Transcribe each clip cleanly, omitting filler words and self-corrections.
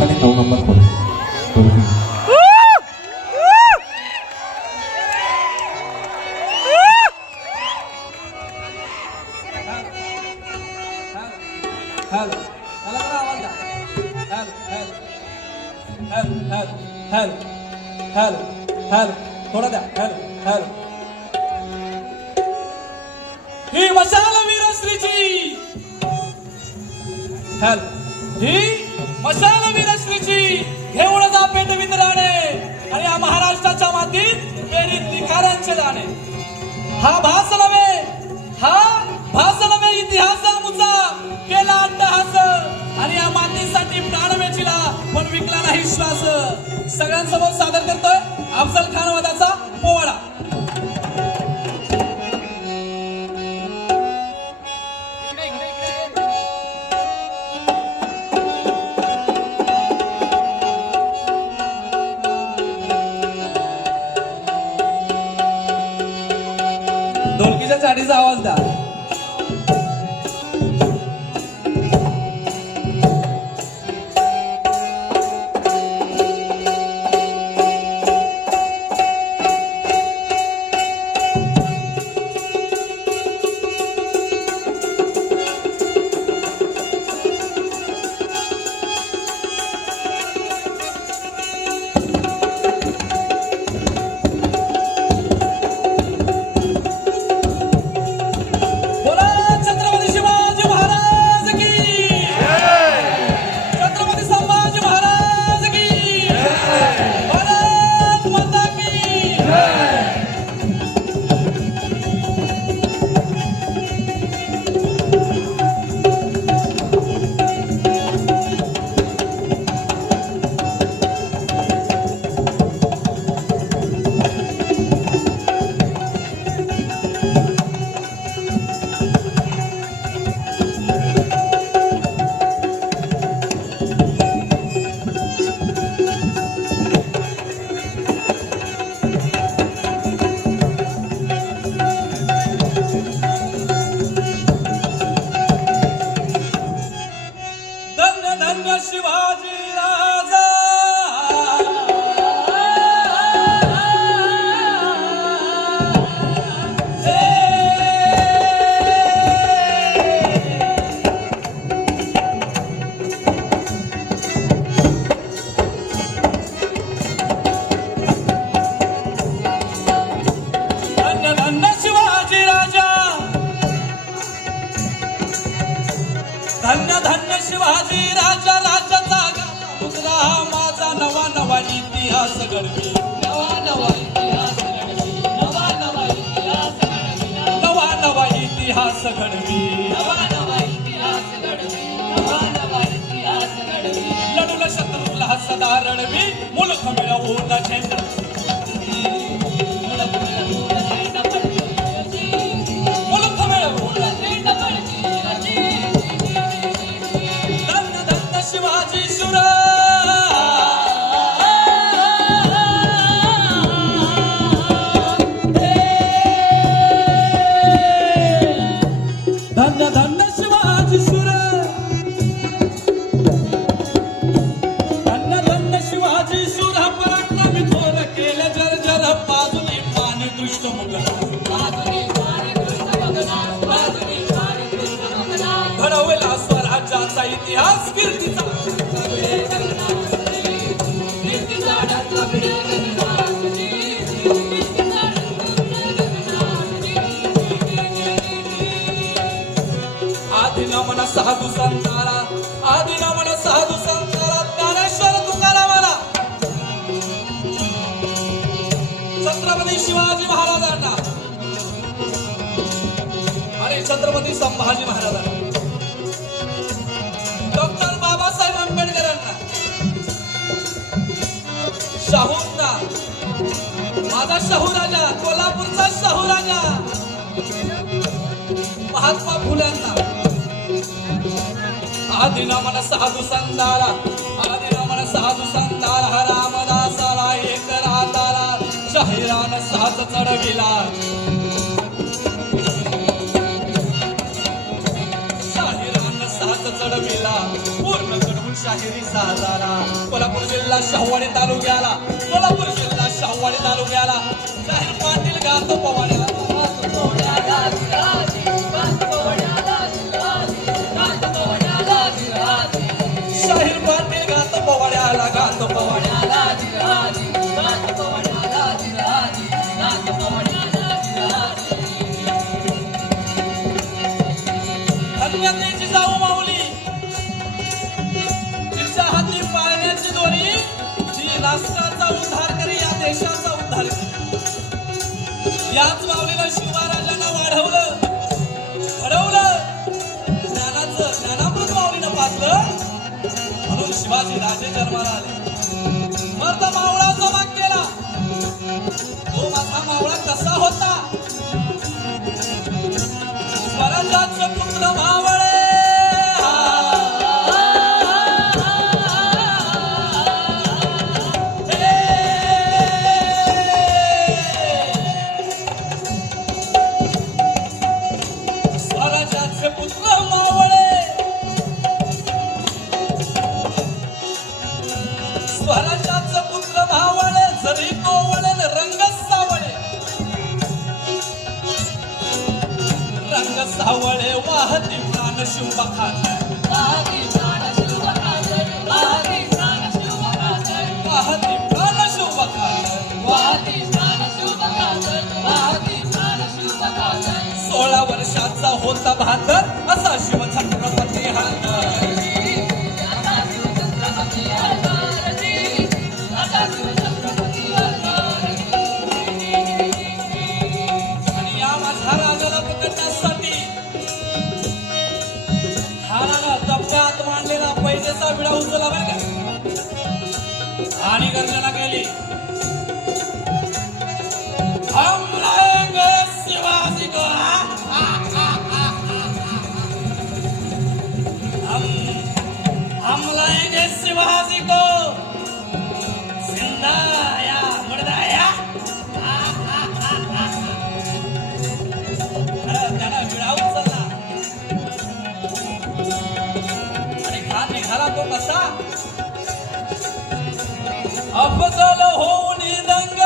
मानाने 9 नंबर खोल थोडा द्या हॅलो ही मशाल वीरश्रीची ही मशाल वीरश्रीची घेऊन जा पेटवीत राणे आणि या महाराष्ट्राच्या मातीत पेरीत निखारांचे दाणे हा भास नव्हे इतिहासामुचा केला अट्टहास आणि या मातीसाठी प्राण वेचिला पण विकला नाही श्वास सगळ्यांसमोर सादर करतोय अफजल खान वादाचा पोवाडा ढोलकीच्या चाडीचा आवाज द्या धन्य धन्य शिवाजी राजा राजाचा उजला माझा नवा नवा इतिहास घडवी नवा नवा इतिहास घडवी नवा नवा इतिहास घडवी नवा नवा इतिहास घडवी नवा नवा इतिहास घडवी नवा नवा इतिहास घडवी लढून शत्रूला सदा रणवी मुलख मिळवून झेंडा शिवाजी शुर धन्य धन्य शिवाजी शुर धन्य धन्य शिवाजी शुर पराक्रमी थोर केले जर जर बाजूने मान दृष्ट घडवला स्वराज्याचा इतिहास कीर्तीचा आदिनामन साधू संताला आदिनामन साधू संताला ज्ञानेश्वर तुकारामाला छत्रपती शिवाजी महाराजांना आणि छत्रपती संभाजी महाराजांना डॉक्टर बाबासाहेब आंबेडकरांना शाहूंना माझा शाहू राजा कोल्हापूरचा शाहू राजा महात्मा फुल्यांना आदिनामन साधू संताला आदिनामन साधू संताला रामदासाला एक राताला शाहिरान साथ चढविला शाहिरान साथ चढविला पूर्ण चढवून शाहिरी साजाला. कोल्हापूर जिल्हा शाहूवाडी तालुक्याला, कोल्हापूर जिल्हा शाहूवाडी तालुक्याला शाहीर पाटील गातो पोवाड्याला. शाहीर पाटील गातो पोवाड्याला, गातो पोवाड्याला. धन्यतेची जाऊ माऊली, तिच्या हाती पाळण्याची दोरी, जी राष्ट्राचा उद्धार करी, या देशाचा उद्धार करी. याच माऊलीला शिवराजांना वाढवलं, घडवलं, ज्ञानामृत माऊलीनं पाजलं, म्हणून शिवाजी राजे जन्माला आले. मर्द मावळा जमा केला, तो माझा मावळा कसा होता? स्वराज्याचे पुत्र मावळे. स्वराज्याचे पुत्र मावळे, स्वराज्याचे पुत्र मावळे, जरी कोवळे रंग सावळे, रंग सावळे वाहती प्राण शुंभखात, वाहती प्राण शुंभखात, वाहती प्राण शुंभखात, वाहती प्राण शुंभखात, वाहती प्राण शुंभखात, वाहती प्राण शुंभखात. 16 वर्षाचा होता बहादर, असा शिव छत्रपती हादर. आणि या माझ्या राजाला पकडण्यासाठी हाराला डब्यात मांडलेला पैजेचा विडा उचलला बरं का, आणि गर्जना केली. हम लाएंगे शिवाजी को, हम लाएंगे शिवाजी को, जिंदा या मुर्दा या. त्याला विडा उचलला आणि खान निघाला तो कसा? अफजल होऊन रंग,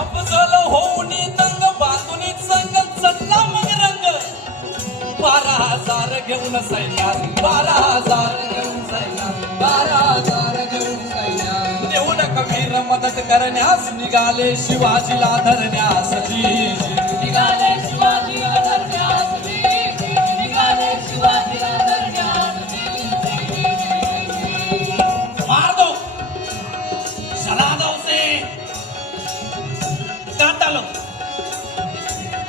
अफजल होऊन दंग, बांधून संग चढला मग रंग. 12,000 घेऊन सैन्यास, 12,000 घेऊन सैन्यास, 12,000 घेऊन सैन्यास. तेवढं कबीर मदत करण्यास निघाले, शिवाजीला धरण्यास जी, निघाले शिवाजीला धरण्यास जी, निघाले शिवाजीला धरण्यास जी. मार दो, जला दो उसे, काटा लो.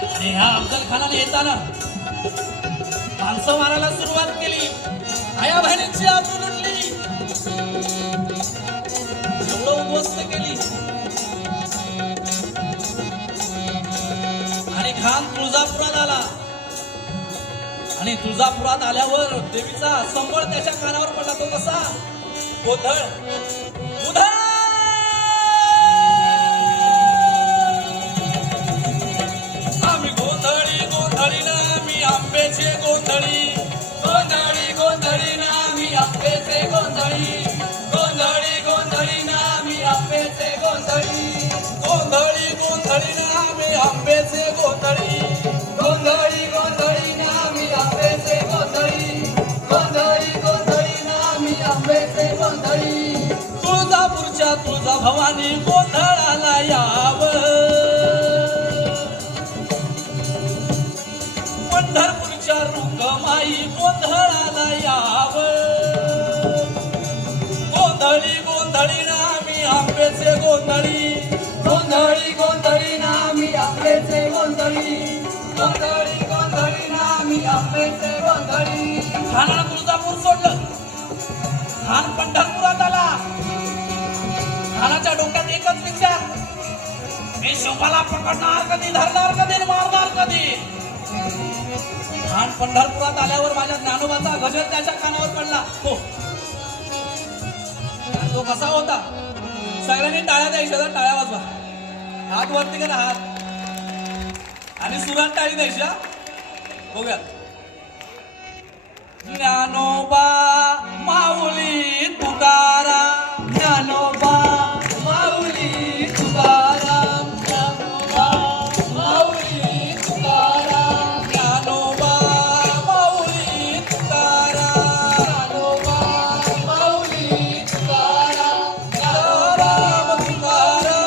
आणि ह्या अफजल खानाने येताना माणसं मारायला सुरुवात केली, आया बहिणींची आबरू लुटली, एवढं उद्ध्वस्त केली. आणि खान तुळजापुरात आला, आणि तुळजापुरात आल्यावर देवीचा संबळ त्याच्या कानावर पडला. तो कसा? गोंधळ, उधळ. आम्ही गोंधळी गोंधळी ना, मी आंब्याचे गोंधळी, गोंधळी गोंधळी ना, मी आंब्याचे गोंधळी, गोंधळी गोंधळी ना, मी आंब्याचे गोंधळी, गोंधळी गोंधळी ना, मी आंब्याचे गोंधळी, गोंधळी गोंधळी ना, मी आंब्याचे गोंधळी, गोंधळी गोंधळी ना, मी आंब्याचे गोंधळी. तुळजापूरच्या तुळजा भवानी गोंधळाला यावं, पंढरपूरच्या रुक्माई गोंधळाला यावं. गोंधळी गोंधळी ना, मी आंब्याचे गोंधळी, गोंधळी गोंधळी ना, मी आंब्याचे गोंधळी, गोंधळी गोंधळी ना, मी आंब्याचे गोंधळी. खानानं तुळजापूर सोडलं, खान पंढरपुरात आला. खानाच्या डोक्यात एकच विचार, मी शोभाला पकडणार कधी, धरणार कधी, मारणार कधी. खान पंढरपुरात आल्यावर माझ्या ज्ञानोबाचा गजर त्याच्या कानावर पडला. हो, तो कसा होता? सगळ्यांनी टाळ्या द्यायच्या, टाळ्या वाजवा. हात वरती करा हात आणि सुरात टाळी द्यायच्या. बघूया. ज्ञानोबा माऊली तुकाराम, ज्ञानोबा माऊली तुकाराम, ज्ञानोबा माऊली तुकाराम, ज्ञानोबा माऊली तुकाराम, ज्ञानोबा माऊली तुकाराम, तुकाराम तुकाराम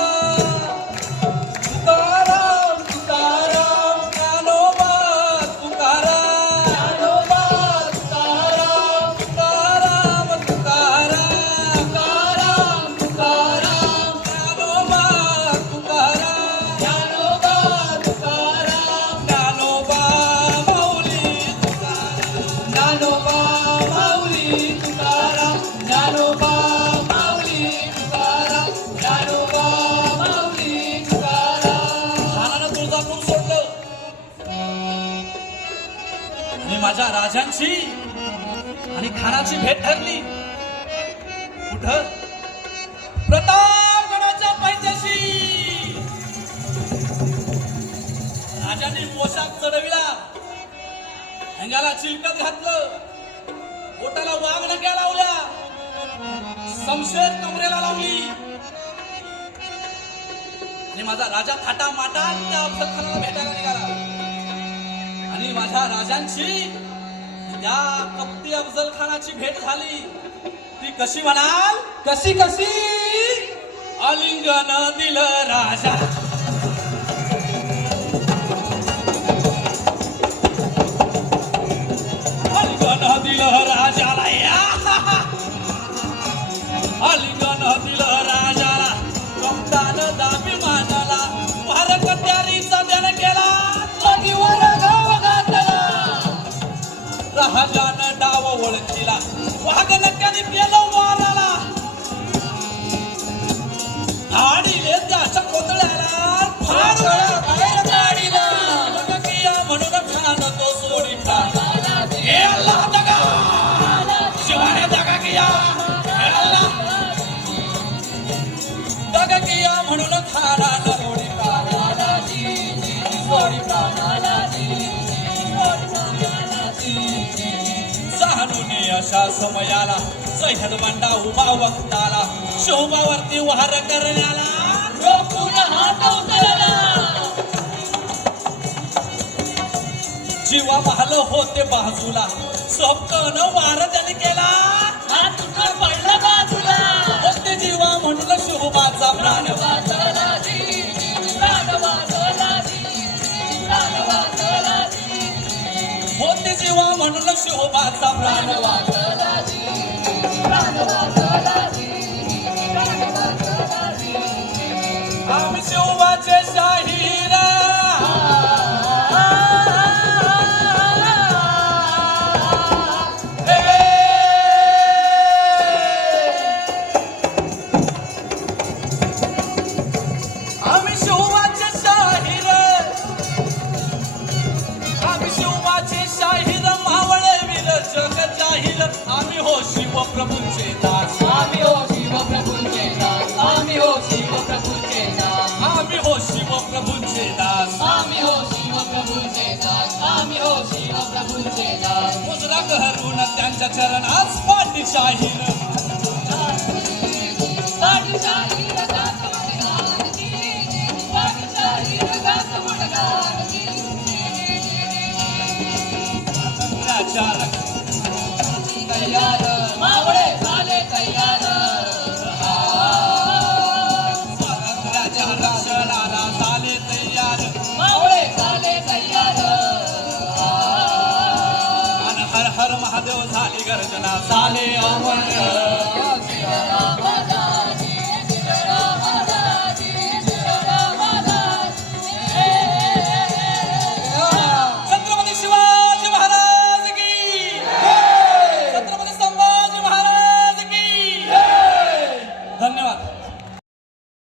तुकाराम तुकाराम, ज्ञानोबा तुकाराम, ज्ञानोबा तुकाराम, तुकाराम तुकाराम तुकाराम तुकाराम, ज्ञानोबा तुकाराम, ज्ञानोबा तुकाराम, ज्ञानोबा माऊली तुकाराम, ज्ञानोबा माऊली तुकाराम, ज्ञानोबा माऊली तुकाराम, ज्ञानोबा माऊली तुकाराम. खानानं तुळजापूर सोडलं आणि माझ्या राजांची आणि खानाची भेट ठरली. कुठं? प्रतापगडाच्या पायथ्याशी. राजांनी पोशाख चढविला, अंगाला चिलकत घातलं, बोटाला वाघनक्या लावल्या, समशेर कमरेला लावली आणि माझा राजा थाटा माटा त्या अफजलखानाला भेटायला निघाला. आणि माझ्या राजांची त्या कपटी अफजल खानाची भेट झाली. ती कशी म्हणाल? कशी कशी आलिंगन दिलं राजा, आलिंगन दिलं राजाला, या आलिंगन दिलं राजाला, कमतान दाबी मानाला, वारक त्यारीचा ध्यान केला, वागीवर गाव घातला, राजानं डाव ओळखीला, वाघनक्याने केलं वाराला, हाडीले त्याच्या कोतळ्याला फार वेळा बाहेर काढीला, जगकिया म्हणून खान तो सोडीला, हे अल्लाह दगा, शिवाने दगा किया, हे अल्लाह दगा किया म्हणून खानानं सोडीला, जाणून अशा समयाला सह्याद मांडा उभा वक्ताला, शोभावरती वार करण्याला, रोखून हात उचलला, जीवा महाल होते बाजूला, सपकन वार त्याने केला, हात उचलून पडला बाजूला, होते जीवा म्हणून शोभाचा प्राण, वाचला जी, प्राण वाचला जी, प्राण वाचला जी, होते जीवा म्हणून शोभाचा प्राण, प्राण वाचला जी, प्राण वाचला जी, प्राण वाचला जी. आम्ही शोभाचे शाहीर, आम्ही शोभाचे शाहीर, आम्ही शोभाचे शाहीर, मावळे वीर जग जाहीर, आम्ही हो शिवप्रभूंचे दास, आम्ही हो शिवप्रभूंचे दास, आम्ही हो शिवप्रभूंचे दास, आम्ही हो शिवप्रभूंचे दास, आम्ही हो शिवप्रभूंचे दास, आम्ही हो शिवप्रभूंचे दास. मुजरा घरून त्यांच्या चरणास पाठी शाहीर, पाठीशाही रगात मुंडगान जी, पाठीशाही रगात मुंडगान जी. स्वातंत्र्याच्या तयार मावळे झाले तयार, स्वातंत्र्याच्या रक्षणाला झाले तयार, मावळे झाले तयार, आणि हर हर महादेव झाली गर्जना, झाले अमर. सियाराम